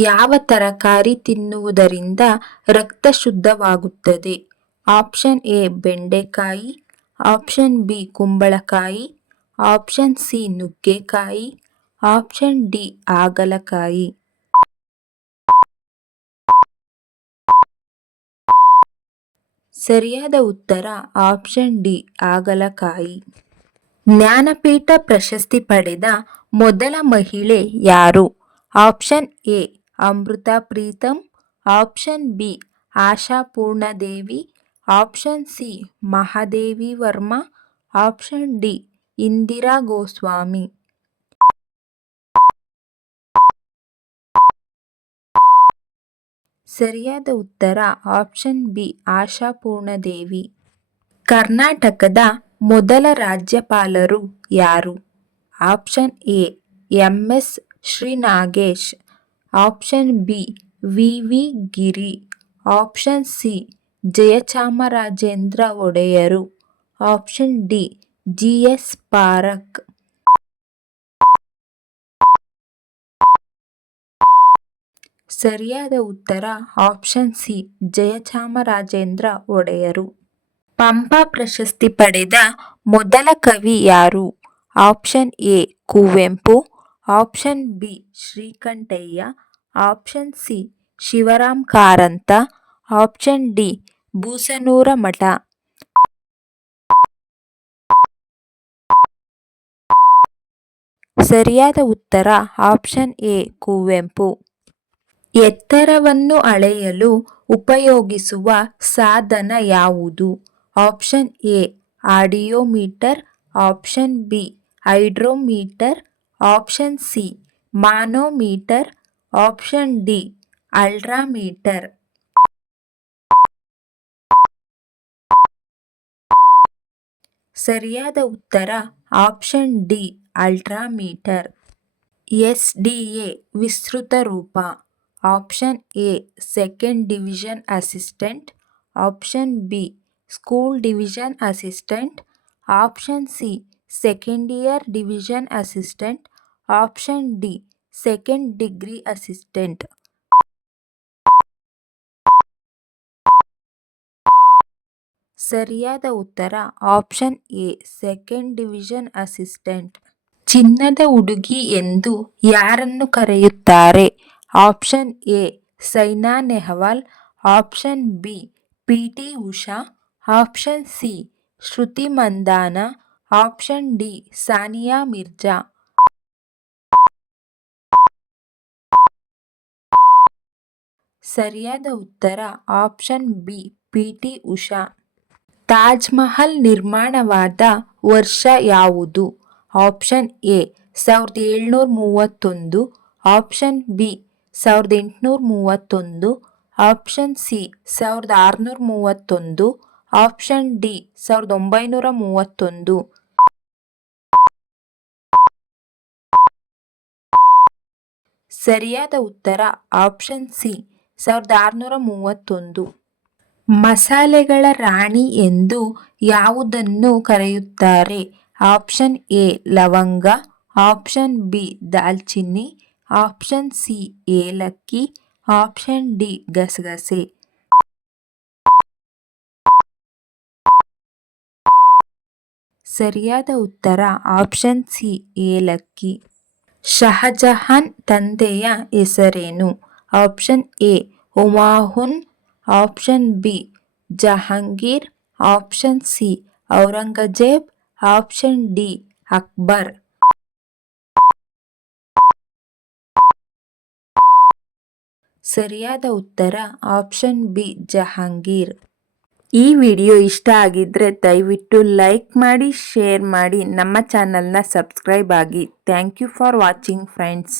ಯಾವ ತರಕಾರಿ ತಿನ್ನುವುದರಿಂದ ರಕ್ತ ಶುದ್ಧವಾಗುತ್ತದೆ? ಆಪ್ಷನ್ ಎ ಬೆಂಡೆಕಾಯಿ, ಆಪ್ಷನ್ ಬಿ ಕುಂಬಳಕಾಯಿ, ಆಪ್ಷನ್ ಸಿ ನುಗ್ಗೆಕಾಯಿ, ಆಪ್ಷನ್ ಡಿ ಹಾಗಲಕಾಯಿ. ಸರಿಯಾದ ಉತ್ತರ ಆಪ್ಷನ್ ಡಿ ಹಾಗಲಕಾಯಿ. ಜ್ಞಾನಪೀಠ ಪ್ರಶಸ್ತಿ ಪಡೆದ ಮೊದಲ ಮಹಿಳೆ ಯಾರು? Option A Amrita Pritam, option B Asha Purnadevi, option C Mahadevi Varma, option D Indira Goswami. ಸರಿಯಾದ ಉತ್ತರ ಆಪ್ಷನ್ ಬಿ ಆಶಾ ಪೂರ್ಣದೇವಿ. ಕರ್ನಾಟಕದ ಮೊದಲ ರಾಜ್ಯಪಾಲರು ಯಾರು? Option A M S. Shri Nagesh, option B V Giri, option C Jayachamarajendra ಒಡೆಯರು, ಆಪ್ಷನ್ ಡಿ ಜಿ.ಎಸ್. ಪಾರಕ್. ಸರಿಯಾದ ಉತ್ತರ ಆಪ್ಷನ್ ಸಿ ಜಯಚಾಮರಾಜೇಂದ್ರ ಒಡೆಯರು. ಪಂಪ ಪ್ರಶಸ್ತಿ ಪಡೆದ ಮೊದಲ ಕವಿ ಯಾರು? Option A Kuvempu, option B Srikantaiah, option C Shivarama Karanth, option D Busnur Math. ಸರಿಯಾದ ಉತ್ತರ ಆಪ್ಷನ್ ಎ ಕುವೆಂಪು. ಎತ್ತರವನ್ನು ಅಳೆಯಲು ಉಪಯೋಗಿಸುವ ಸಾಧನ ಯಾವುದು? Option A audiometer, option B hydrometer, option C manometer, option D ultrameter. ಸರಿಯಾದ ಉತ್ತರ ಆಪ್ಷನ್ ಡಿ ಅಲ್ಟ್ರಾಮೀಟರ್. ಎಸ್.ಡಿ.ಎ ವಿಸ್ತೃತ ರೂಪ? Option A second division assistant, option B school division assistant, option C second year division assistant, option D second degree assistant. ಸರಿಯಾದ ಉತ್ತರ option A second division assistant. ಚಿನ್ನದ ಹುಡುಗಿ ಎಂದು ಯಾರನ್ನು ಕರೆಯುತ್ತಾರೆ? Option A Saina Nehwal, option B PT. Usha, option C Shruti Mandhana, option D Sania Mirza. ಸರಿಯಾದ ಉತ್ತರ option B PT. Usha. Taj Mahal ನಿರ್ಮಾಣವಾದ ವರ್ಷ ಯಾವುದು? Option A 1731, option B 1831, option C 1631, option D 1931. ಸರಿಯಾದ ಉತ್ತರ ಆಪ್ಷನ್ ಸಿ 1631. ಮಸಾಲೆಗಳ ರಾಣಿ ಎಂದು ಯಾವುದನ್ನು ಕರೆಯುತ್ತಾರೆ? ಆಪ್ಷನ್ ಎ ಲವಂಗ, ಆಪ್ಷನ್ ಬಿ ದಾಲ್ಚಿನ್ನಿ, ಆಪ್ಷನ್ ಸಿ ಏಲಕ್ಕಿ, ಆಪ್ಷನ್ ಡಿ ಗಸಗಸೆ. ಸರಿಯಾದ ಉತ್ತರ ಆಪ್ಷನ್ ಸಿ ಏಲಕ್ಕಿ. ಶಹಜಹಾನ್ ತಂದೆಯ ಹೆಸರೇನು? Option A Humayun, option B Jahangir, option C Aurangzeb, option D Akbar. ಸರಿಯಾದ ಉತ್ತರ ಆಪ್ಷನ್ ಬಿ ಜಹಾಂಗೀರ್. ಈ ವಿಡಿಯೋ ಇಷ್ಟ ಆಗಿದ್ರೆ ದಯವಿಟ್ಟು ಲೈಕ್ ಮಾಡಿ, ಶೇರ್ ಮಾಡಿ, ನಮ್ಮ ಚಾನಲ್ನ ಸಬ್ಸ್ಕ್ರೈಬ್ ಆಗಿ. Thank you for watching friends.